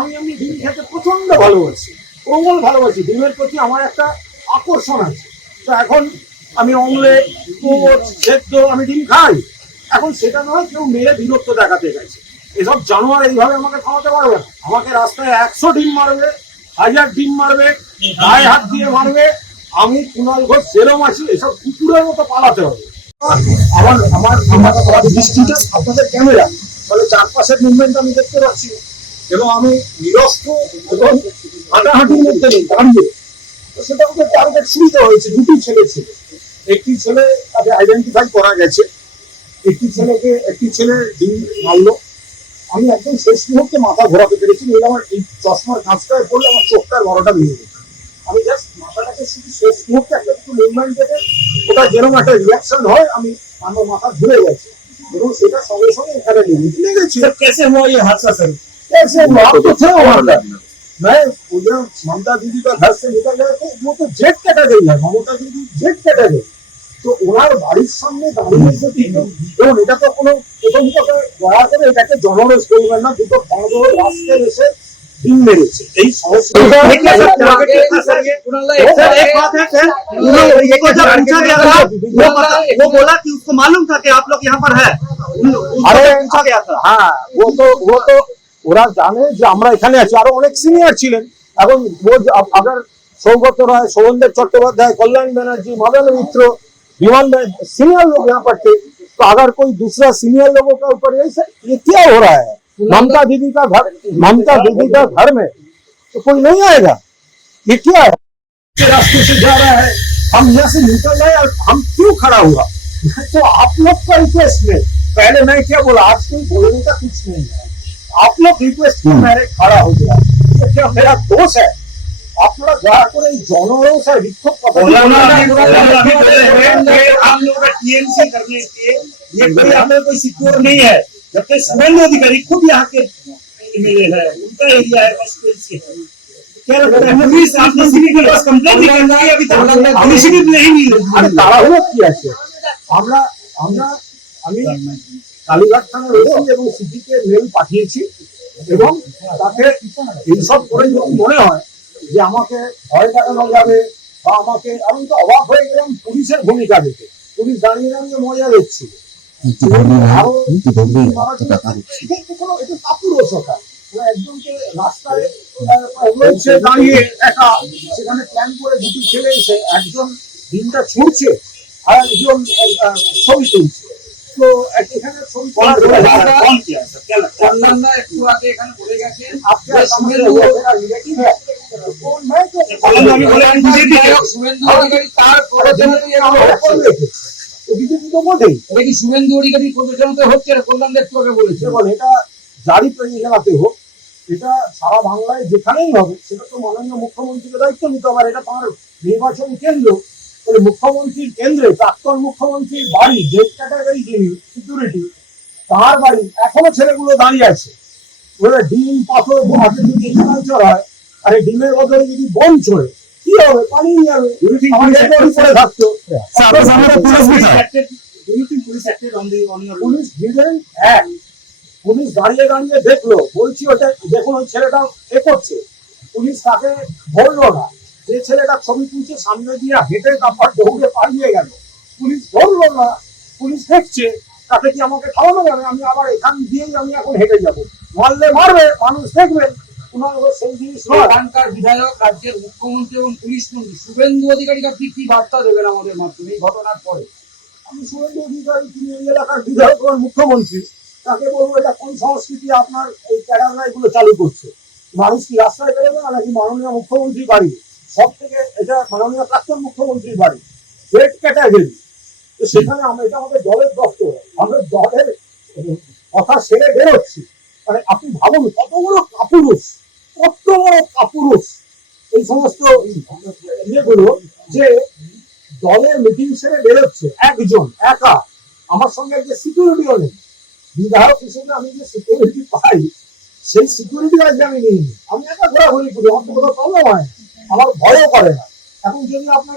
আমি এমনি ডিম খেতে প্রচন্ড ভালোবাসি, প্রবল ভালোবাসি। ডিমের প্রতি আমার একটা আকর্ষণ আছে। তো এখন আমি অমলেট, টোস্ট, সেদ্ধ আমি ডিম খাই। এখন সেটা নয় কেউ মেরে বিরক্ত দেখাতে গেছে। এসব জানোয়ার এইভাবে আমাকে খাওয়াতে পারবে না। আমাকে রাস্তায় 100 ডিম মারবে, 1000 ডিম মারবে, গায়ে হাত দিয়ে মারবে, আমি কুণাল ঘোষ যেরম আছি এসব কুকুরের মতো পালাতে হবে। আমার আমার আমার দৃষ্টিটা আপনাদের ক্যামেরা, ফলে চারপাশের মুভমেন্ট আমি দেখতে পাচ্ছি এবং আমি নিরস্ত এবং হাঁটাহাঁটির মধ্যে নেই, দাঁড়িয়ে। তো সেটা ওদের টার্গেট সুবিধা হয়েছে। দুটি ছেলে ছিল, একটি ছেলে তাকে আইডেন্টিফাই করা গেছে, একটি ছেলে ডিম মারলো। আমি একদম শেষ মুহূর্তে মাথা ঘোরাতে পেরেছি, নইলে আমার এই চশমার কাঁচটায় পড়লে আমার চোখটার বড়টা ভেঙে যেত। আমি জাস্ট মাথাটাকে শুধু শেষ মুহূর্তে একটা একটু মুভমেন্ট থেকে ওটা যেরকম একটা রিয়াকশন হয়, আমার মাথা ঘুরে গেছে এবং সেটা সঙ্গে সঙ্গে এখানে লেগেছে। कैसे हुआ ये हादसा सर? कैसे हुआ? आप तो थे वहां पर। मैं उधर ममता दीदी का घर से निकल गया तो वो तो जेट कैटेगरी है, ममता दीदी जेट कैटेगरी। তো ওনার বাড়ির সামনে দাঁড়িয়ে যদি দেখুন, এটা তো কোনো প্রথম কথা দয়া করে এটাকে জনরস করবেন না। দুটো বড় বড় রাস্তায় এসে ডিম মেরেছে এই সমস্যা। एक बात है सर, को जब पूछा गया था वो बोला कि उसको मालूम था कि आप लोग यहाँ पर है। अरे पूछा गया था। হ্যাঁ, वो तो ওরা জানে যে আমরা এখানে আছি। আরো অনেক সিনিয়র ছিলেন। এখন वो अगर सौगत राय, सोहनदेव चट्टोपाध्याय, कल्याण बनर्जी, मदन मित्र, विमान सीनियर लोग यहाँ पर थे। तो अगर कोई दूसरा सीनियर लोगों के ऊपर ये क्या हो रहा है? ममता दीदी का घर में तो कोई नहीं आएगा। ये क्या है? रास्ते से जा रहा है, हम यहाँ से निकल रहे हैं, हम क्यों खड़ा हुआ? तो आप लोग का रिक्वेस्ट में पहले मैं क्या बोला, आज कोई बोलने का कुछ नहीं है। आप लोग रिक्वेस्ट में मेरे खड़ा हो गया, तो क्या मेरा दोष है? আপনারা দয়া করে এই জনরোষা বিক্ষোভ आप लोगों का टीएमसी करने के ये कोई हमें कोई सिक्योर नहीं है। जब तक शुभेंदु अधिकारी खुद यहाँ के मिले हैं, उनका एरिया है, बस क्या लगता है पुलिस आपने सिटी के पास कंप्लेंट भी करना है? अभी तक इनिशिएटिव नहीं मिली। আরে তাড়াহুড়ো কি আছে? আমি কালীঘাট থানার ওসি এবং সিটিকে মেল পাঠিয়েছি এবং তাতে এইসব করে যদি মনে হয় যে আমাকে ভয় দেখানো যাবে বা আমাকে, আমি তো অবাক হয়ে গেলাম পুলিশের ভূমিকা দেখে। পুলিশ দাঁড়িয়ে দাঁড়িয়ে মজা দেখছিল। একজনকে রাস্তায় দাঁড়িয়ে একা, সেখানে প্ল্যান করে দুটি ছেলে এসে একজন ডিমটা ছুঁড়ছে আর একজন ছবি তুলছে। তো এখানে ছবি একটু আগে এখানে বলে গেছেন শুভেন্দু অধিকারী প্রযোজনাতে হচ্ছে, কল্যাণ একটু আগে বলেছে। এটা জারি প্রযোজনাতে হোক, এটা সারা বাংলায় যেখানেই হবে সেটা তো মাননীয় মুখ্যমন্ত্রীকে দায়িত্ব নিতে হবে। এটা তার নির্বাচনী কেন্দ্র, মুখ্যমন্ত্রীর কেন্দ্রে প্রাক্তন মুখ্যমন্ত্রীর বাড়ি, যে ক্যাটাগরি যিনি সিকিউরিটি, তার বাড়ি এখনো ছেলেগুলো দাঁড়িয়ে আছে। ডিম পাথর হাতে যদি এখানে চড়ায় আর ডিমের বদলে যদি বোম চড়ে কি হবে? পালিয়ে যাবে, পড়ে থাকতো। পুলিশ দাঁড়িয়ে দাঁড়িয়ে দেখলো, বলছি ওটা দেখুন ওই ছেলেটা এ করছে। পুলিশ তাকে বললো না, যে ছেলেটা ছবি তুলছে সামনে দিয়ে হেঁটে তারপর দৌড়ে পালিয়ে গেল। পুলিশ ধরলো না, পুলিশ দেখছে, তাতে কি আমাকে খাওয়ানো যাবে? আমি আবার এখান দিয়েই আমি এখন হেঁটে যাবো। মারলে মারবে, মানুষ দেখবে। সেই জিনিস এখানকার বিধায়ক, রাজ্যের মুখ্যমন্ত্রী এবং পুলিশ মন্ত্রী শুভেন্দু অধিকারীকে আপনি কি বার্তা দেবেন আমাদের মাধ্যমে এই ঘটনার পরে? আমি শুভেন্দু অধিকারী, তিনি এই এলাকার বিধায়ক এবং মুখ্যমন্ত্রী, তাকে বলবো এটা কোন সংস্কৃতি আপনার এই ক্যাডাররা এগুলো চালু করছে? মানুষ কি রাস্তায় বেরোবে না নাকি মাননীয় মুখ্যমন্ত্রী বাড়ি? সব থেকে এটা মাননীয় প্রাক্তন মুখ্যমন্ত্রীর বাড়ি, গ্রেট ক্যাটাগরি। তো সেখানে আমরা, এটা আমাদের দলের দপ্তর, আমাদের দলের কথা সেরে বেরোচ্ছি। মানে আপনি ভাবুন কত বড় কাপুরুষ এই সমস্ত ইয়েগুলো, যে দলের মিটিং সেরে বেরোচ্ছে একজন একা। আমার সঙ্গে যে সিকিউরিটিও নেই, বিধায়ক হিসেবে আমি যে সিকিউরিটি পাই সেই সিকিউরিটি আজকে আমি নিইনি। আমি একা ঘোরাঘুরি করি, আমার তো কোনো প্রবলেম হয় না, আমার ভয়ও করে না। এখন যদি আপনি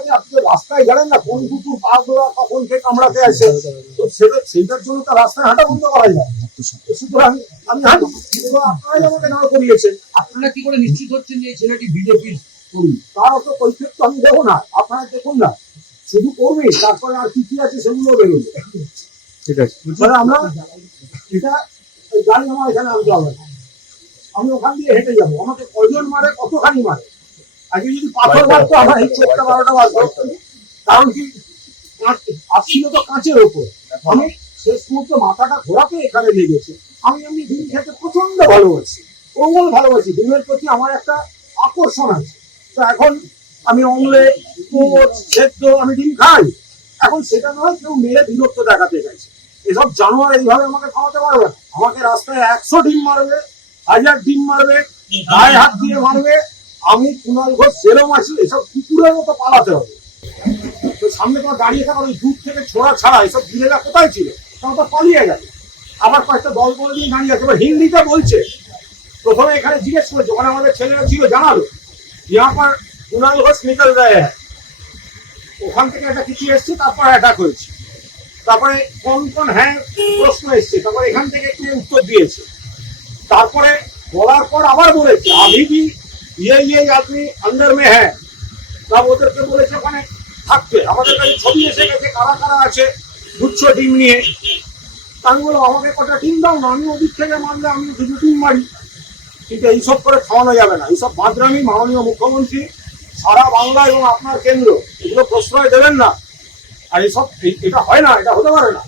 রাস্তায় জানেন না কোন কুকুর পা ধরা কখন কে কামড়াতে আসে, তো সেইটার জন্য তো রাস্তায় হাঁটা বন্ধ করা যায়। সুতরাং আমি হাঁটি, এবং আপনারাই আমাকে দাঁড় করিয়েছেন। আপনারা কি করে নিশ্চিত হচ্ছেন যে এই ছেলেটি বিজেপির কর্মী? তার অত কৈফিয়ত তো আমি দেবো না, আপনারা দেখুন না, শুধু কর্মী, তারপরে আর কি কি আছে সেগুলো বেরোবে। ঠিক আছে। মানে আমরা এটা এই গাড়ি আমার এখানে আনতে হবে না, আমি ওখান দিয়ে হেঁটে যাবো, আমাকে কয়জন মারে কতখানি মারে, আগে যদি পাথর মারতো আমার এই 12টা বাজতো, কারণ কি আসছিল তো কাঁচের ওপর, আমি শেষ মুহূর্তে মাথাটা ঘোরাতে এখানে লেগেছে। আমি এমনি ডিম খেতে প্রচন্ড ভালোবাসি, প্রবল ভালোবাসি, ডিমের প্রতি আমার একটা আকর্ষণ আছে। তো এখন আমি অমলেট, টোস্ট, সেদ্ধ আমি ডিম খাই, এখন সেটা নয় কেউ মেরে বিরক্ত দেখাতে গেছে, এসব জানোয়ার এইভাবে আমাকে খাওয়াতে পারবে না। আমাকে রাস্তায় 100 ডিম মারবে, 1000 ডিম মারবে, গায়ে হাত দিয়ে মারবে, আমি কুণাল ঘোষ সেরম আছি, এসব কুকুরের মতো পালাতে হবে। তো সামনে তোমার দাঁড়িয়ে থাকা ওই দূর থেকে ছোড়া ছাড়া এসব ভিড়েরা কোথায় ছিল, তারা তো পালিয়ে গেল। আবার কয়েকটা দল করে দিয়ে দাঁড়িয়ে আছে, এবার হিন্দিতে বলছে। প্রথমে এখানে জিজ্ঞেস করেছে, ওখানে আমাদের ছেলেরা ছিল, জানালো यहाँ पर কুণাল ঘোষ নিকল রয়ে হ্যাঁ, ওখান থেকে একটা কিছু এসছে, তারপর অ্যাটাক হয়েছে, তারপরে কোন কোন হ্যাঁ প্রশ্ন এসছে, তারপরে এখান থেকে একটু উত্তর দিয়েছে, তারপরে বলার পর আবার বলেছে আভি কি ইয়ে আপনি আন্ডার মে হ্যাঁ, তা ওদেরকে বলেছে ওখানে থাকতে। আমাদের কাছে ছবি এসে গেছে কারা কারা আছে গুচ্ছ টিম নিয়ে। আমি বললাম আমাকে কটা টিম দাও না, আমি ওদিক থেকে মারলে আমি দুটো টিম মারি, কিন্তু এইসব করে খাওয়ানো যাবে না। এইসব বাদরামি মাননীয় মুখ্যমন্ত্রী সারা বাংলা এবং আপনার কেন্দ্র এগুলো প্রশ্রয় দেবেন না। আর এইসব এটা হয় না, এটা হতে পারে না।